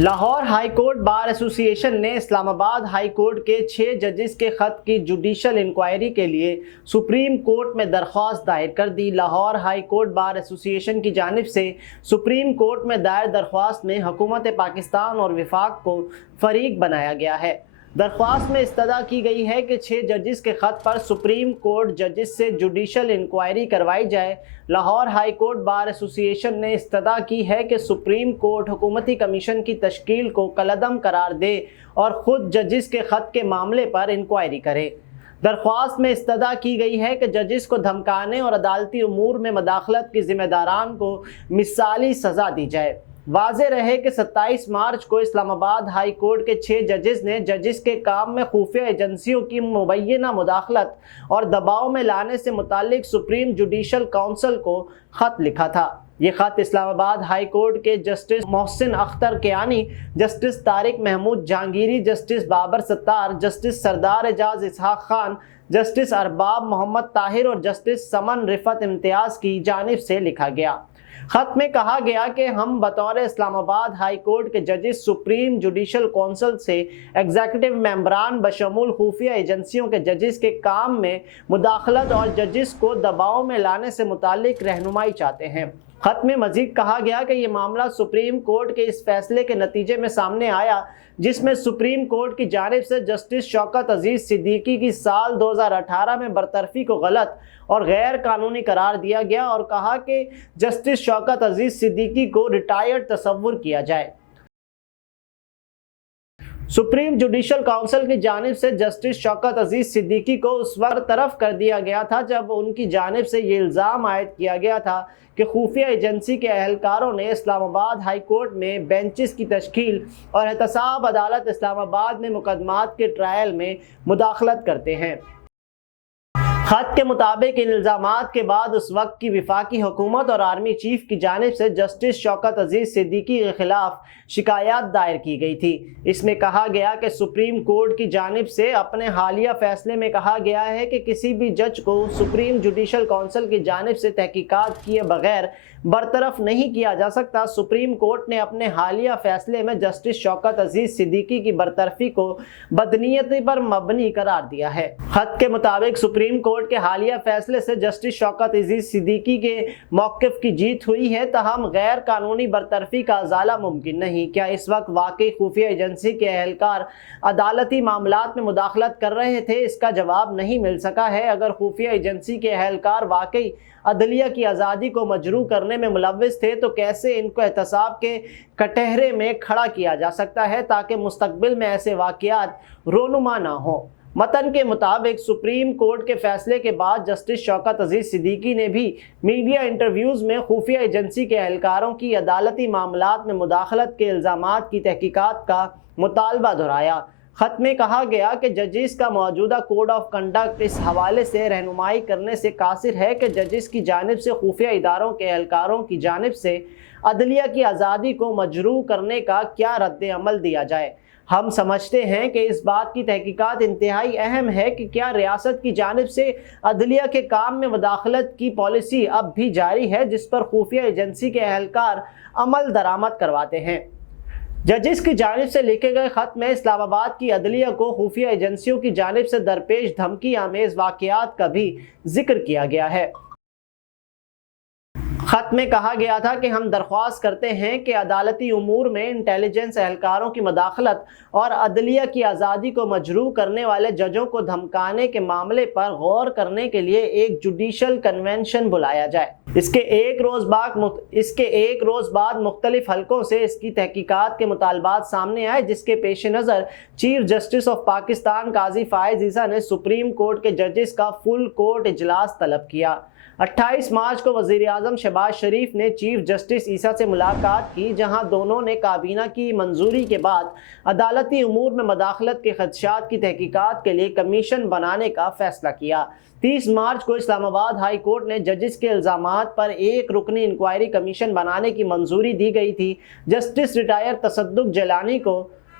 Lahore high court bar ایسوسی ایشن نے اسلام آباد ہائی کورٹ کے 6 ججز کے خط کی جوڈیشل انکوائری کے لیے سپریم کورٹ میں درخواست دائر کر دی۔ لاہور ہائی کورٹ بار ایسوسی ایشن کی جانب سے سپریم کورٹ میں دائر درخواست میں حکومت پاکستان اور وفاق کو فریق بنایا گیا ہے۔ درخواست میں استدعا کی گئی ہے کہ 6 ججز کے خط پر سپریم کورٹ ججز سے جوڈیشل انکوائری کروائی جائے۔ لاہور ہائی کورٹ بار ایسوسی ایشن نے استدعا کی ہے کہ سپریم کورٹ حکومتی کمیشن کی تشکیل کو کالعدم قرار دے اور خود ججز کے خط کے معاملے پر انکوائری کرے۔ درخواست میں استدعا کی گئی ہے کہ ججز کو دھمکانے اور عدالتی امور میں مداخلت کے ذمہ داران کو مثالی سزا دی جائے۔ واضح رہے کہ 27 مارچ کو اسلام آباد ہائی کورٹ کے 6 ججز نے ججز کے کام میں خفیہ ایجنسیوں کی مبینہ مداخلت اور دباؤ میں لانے سے متعلق سپریم جوڈیشل کونسل کو خط لکھا تھا۔ یہ خط اسلام آباد ہائی کورٹ کے justice Mohsin Akhtar Kayani, justice Tariq Mahmood Jahangiri, justice Babar ستار، جسٹس سردار اعجاز اسحاق خان، جسٹس ارباب محمد طاہر اور جسٹس سمن رفعت امتیاز کی جانب سے لکھا گیا۔ خط میں کہا گیا کہ ہم بطور اسلام آباد ہائی کورٹ کے ججز سپریم جوڈیشل کونسل سے ایگزیکٹو ممبران بشمول خفیہ ایجنسیوں کے ججز کے کام میں مداخلت اور ججز کو دباؤ میں لانے سے متعلق رہنمائی چاہتے ہیں۔ خط میں مزید کہا گیا کہ یہ معاملہ سپریم کورٹ کے اس فیصلے کے نتیجے میں سامنے آیا جس میں سپریم کورٹ کی جانب سے جسٹس شوکت عزیز صدیقی کی سال 2018 میں برطرفی کو غلط اور غیر قانونی قرار دیا گیا اور کہا کہ جسٹس شوکت عزیز صدیقی کو ریٹائرڈ تصور کیا جائے۔ سپریم جوڈیشل کونسل کی جانب سے جسٹس شوکت عزیز صدیقی کو اس وقت برطرف کر دیا گیا تھا جب ان کی جانب سے یہ الزام عائد کیا گیا تھا کہ خفیہ ایجنسی کے اہلکاروں نے اسلام آباد ہائی کورٹ میں بینچز کی تشکیل اور احتساب عدالت اسلام آباد میں مقدمات کے ٹرائل میں مداخلت کرتے ہیں۔ خط کے مطابق ان الزامات کے بعد اس وقت کی وفاقی حکومت اور آرمی چیف کی جانب سے جسٹس شوکت عزیز صدیقی کے خلاف شکایات دائر کی گئی تھی۔ اس میں کہا گیا کہ سپریم کورٹ کی جانب سے اپنے حالیہ فیصلے میں کہا گیا ہے کہ کسی بھی جج کو سپریم جوڈیشل کونسل کی جانب سے تحقیقات کیے بغیر برطرف نہیں کیا جا سکتا۔ سپریم کورٹ نے اپنے حالیہ فیصلے میں جسٹس شوکت عزیز صدیقی کی برطرفی کو بدنیتی پر مبنی قرار دیا ہے۔ خط کے مطابق سپریم کورٹ کے حالیہ فیصلے سے جسٹس شوکت عزیز صدیقی کے موقف کی جیت ہوئی ہے، تاہم غیر قانونی برطرفی کا ازالہ ممکن نہیں۔ کیا اس وقت واقعی خفیہ ایجنسی کے اہلکار عدالتی معاملات میں مداخلت کر رہے تھے؟ اس کا جواب نہیں مل سکا ہے۔ اگر خفیہ ایجنسی کے اہلکار واقعی عدلیہ کی آزادی کو مجروح کرنے میں ملوث تھے تو کیسے ان کو احتساب کے کٹہرے میں کھڑا کیا جا سکتا ہے تاکہ مستقبل میں ایسے واقعات رونما نہ ہوں۔ متن کے مطابق سپریم کورٹ کے فیصلے کے بعد جسٹس شوکت عزیز صدیقی نے بھی میڈیا انٹرویوز میں خفیہ ایجنسی کے اہلکاروں کی عدالتی معاملات میں مداخلت کے الزامات کی تحقیقات کا مطالبہ دہرایا۔ خط میں کہا گیا کہ ججز کا موجودہ کوڈ آف کنڈکٹ اس حوالے سے رہنمائی کرنے سے قاصر ہے کہ ججز کی جانب سے خفیہ اداروں کے اہلکاروں کی جانب سے عدلیہ کی آزادی کو مجروح کرنے کا کیا رد عمل دیا جائے۔ ہم سمجھتے ہیں کہ اس بات کی تحقیقات انتہائی اہم ہے کہ کیا ریاست کی جانب سے عدلیہ کے کام میں مداخلت کی پالیسی اب بھی جاری ہے جس پر خفیہ ایجنسی کے اہلکار عمل درآمد کرواتے ہیں۔ ججز کی جانب سے لکھے گئے خط میں اسلام آباد کی عدلیہ کو خفیہ ایجنسیوں کی جانب سے درپیش دھمکی آمیز واقعات کا بھی ذکر کیا گیا ہے۔ خط میں کہا گیا تھا کہ ہم درخواست کرتے ہیں کہ عدالتی امور میں انٹیلیجنس اہلکاروں کی مداخلت اور عدلیہ کی آزادی کو مجروح کرنے والے ججوں کو دھمکانے کے معاملے پر غور کرنے کے لیے ایک جوڈیشل کنونشن بلایا جائے۔ اس کے ایک روز بعد مختلف حلقوں سے اس کی تحقیقات کے مطالبات سامنے آئے جس کے پیش نظر چیف جسٹس آف پاکستان قاضی فائز عیسیٰ نے سپریم کورٹ کے ججز کا فل کورٹ اجلاس طلب کیا۔ 28 مارچ کو وزیر اعظم شہباز شریف نے چیف جسٹس عیسیٰ سے ملاقات کی جہاں دونوں نے کابینہ کی منظوری کے بعد عدالتی امور میں مداخلت کے خدشات کی تحقیقات کے لیے کمیشن بنانے کا فیصلہ کیا۔ 30 مارچ کو اسلام آباد ہائی کورٹ نے ججز کے الزامات پر ایک رکنی انکوائری کمیشن بنانے کی منظوری دی گئی تھی۔ جسٹس ریٹائر تصدق جیلانی کو